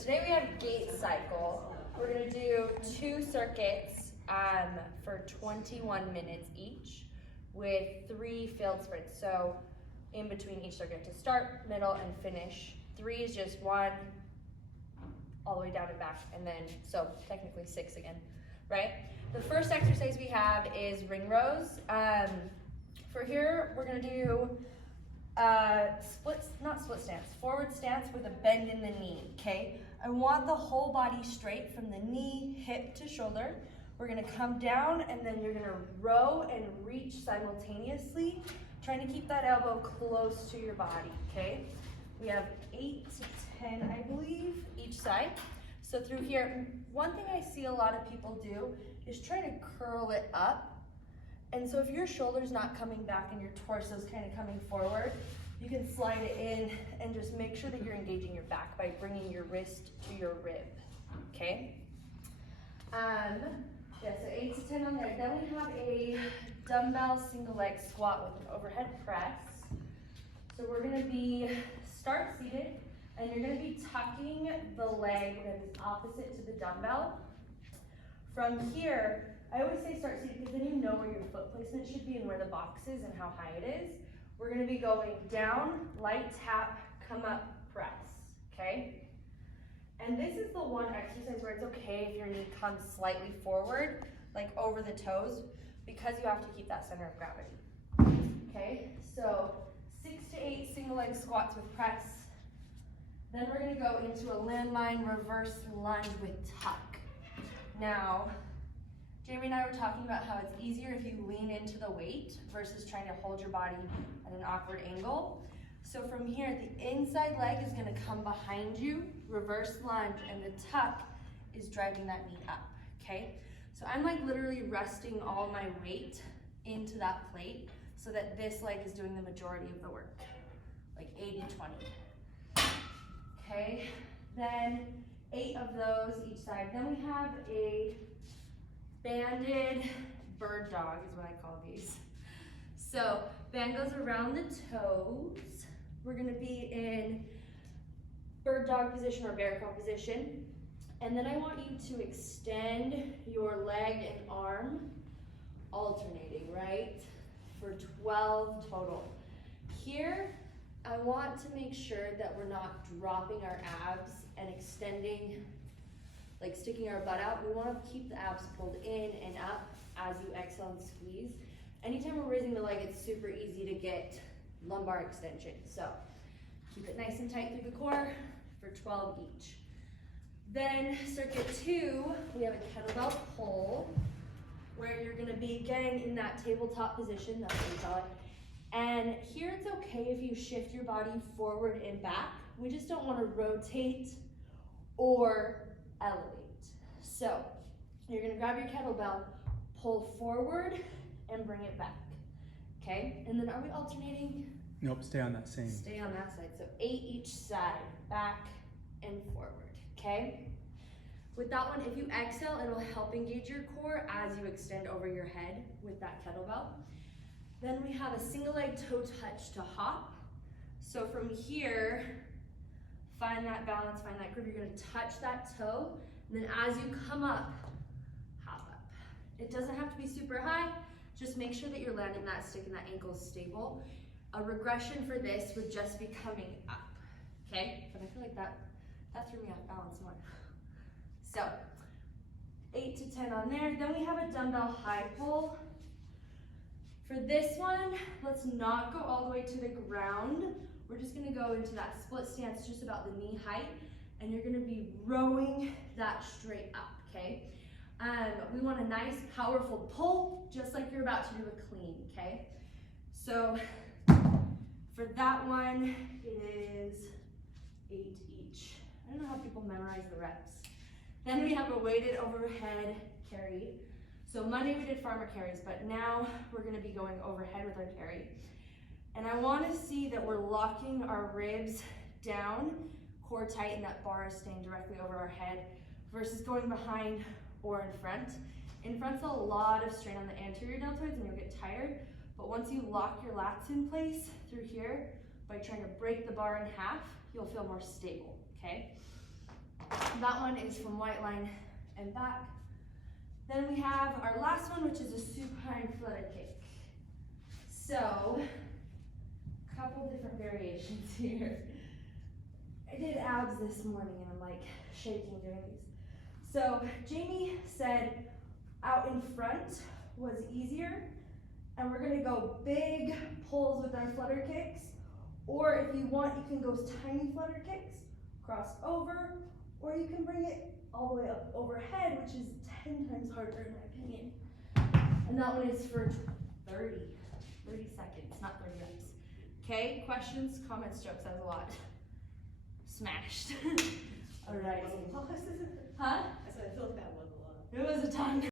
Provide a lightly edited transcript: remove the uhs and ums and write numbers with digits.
Today we have gait cycle. We're gonna do 2 circuits for 21 minutes each with 3 field sprints. So in between each circuit to start, middle, and finish. 3 is just 1, all the way down and back, and then, so technically 6 again, right? The first exercise we have is ring rows. For here, we're gonna do forward stance with a bend in the knee, okay? I want the whole body straight from the knee, hip to shoulder. We're gonna come down and then you're gonna row and reach simultaneously, trying to keep that elbow close to your body, okay? We have 8 to 10, I believe, each side. So through here, one thing I see a lot of people do is try to curl it up. And so if your shoulder's not coming back and your torso's kind of coming forward, you can slide it in and just make sure that you're engaging your back by bringing your wrist to your rib, okay? Yeah, so 8 to 10 on there. Then we have a dumbbell single leg squat with an overhead press. So we're gonna start seated, and you're gonna be tucking the leg that is opposite to the dumbbell. From here, I always say start seated because then you know where your foot placement should be and where the box is and how high it is. We're gonna be going down, light tap, come up, press, okay? And this is the one exercise where it's okay if your knee comes slightly forward, like over the toes, because you have to keep that center of gravity, okay? So 6 to 8 single leg squats with press. Then we're gonna go into a landmine reverse lunge with tuck. Now, Jamie and I were talking about how it's easier if you lean into the weight versus trying to hold your body at an awkward angle. So from here, the inside leg is gonna come behind you, reverse lunge, and the tuck is driving that knee up, okay? So I'm like literally resting all my weight into that plate so that this leg is doing the majority of the work, like 80-20. Okay, then 8 of those each side. Then we have a banded bird dog is what I call these. So band goes around the toes. We're gonna be in bird dog position or bear crawl position. And then I want you to extend your leg and arm, alternating, right? For 12 total. Here, I want to make sure that we're not dropping our abs and extending, like sticking our butt out. We want to keep the abs pulled in and up as you exhale and squeeze. Anytime we're raising the leg, it's super easy to get lumbar extension. So keep it nice and tight through the core for 12 each. Then circuit 2, we have a kettlebell pull where you're gonna be again in that tabletop position, that's what we call it. And here it's okay if you shift your body forward and back. We just don't wanna rotate or elevate. So you're gonna grab your kettlebell, pull forward and bring it back, okay? And then are we alternating? Nope, stay on that same. Stay on that side, so 8 each side, back and forward, okay? With that one, if you exhale, it'll help engage your core as you extend over your head with that kettlebell. Then we have a single leg toe touch to hop. So from here, find that balance, find that grip. You're gonna touch that toe, and then as you come up, hop up. It doesn't have to be super high, just make sure that you're landing that stick and that ankle is stable. A regression for this would just be coming up, okay? But I feel like that threw me off balance more. So, 8 to 10 on there. Then we have a dumbbell high pull. For this one, let's not go all the way to the ground. We're just gonna go into that split stance just about the knee height, and you're gonna be rowing that straight up, okay? We want a nice, powerful pull, just like you're about to do a clean, okay? So, for that one, it is 8 each. I don't know how people memorize the reps. Then we have a weighted overhead carry. So Monday we did farmer carries, but now we're gonna be going overhead with our carry. And I wanna see that we're locking our ribs down, core tight, and that bar is staying directly over our head versus going behind or in front. In front's a lot of strain on the anterior deltoids and you'll get tired, but once you lock your lats in place through here, by trying to break the bar in half, you'll feel more stable, okay? That one is from white line and back. Then we have our last one, which is a supine flutter kick. So, a couple different variations here. I did abs this morning and I'm like shaking doing these. So Jamie said out in front was easier, and we're gonna go big pulls with our flutter kicks, or if you want, you can go tiny flutter kicks, cross over, or you can bring it all the way up overhead, which is 10 times harder in my opinion. And that one is for 30 seconds, not 30 reps. Okay, questions, comments, jokes, that was a lot. Smashed. All right. Huh? Huh? I said I feel like that was a lot. It was a ton.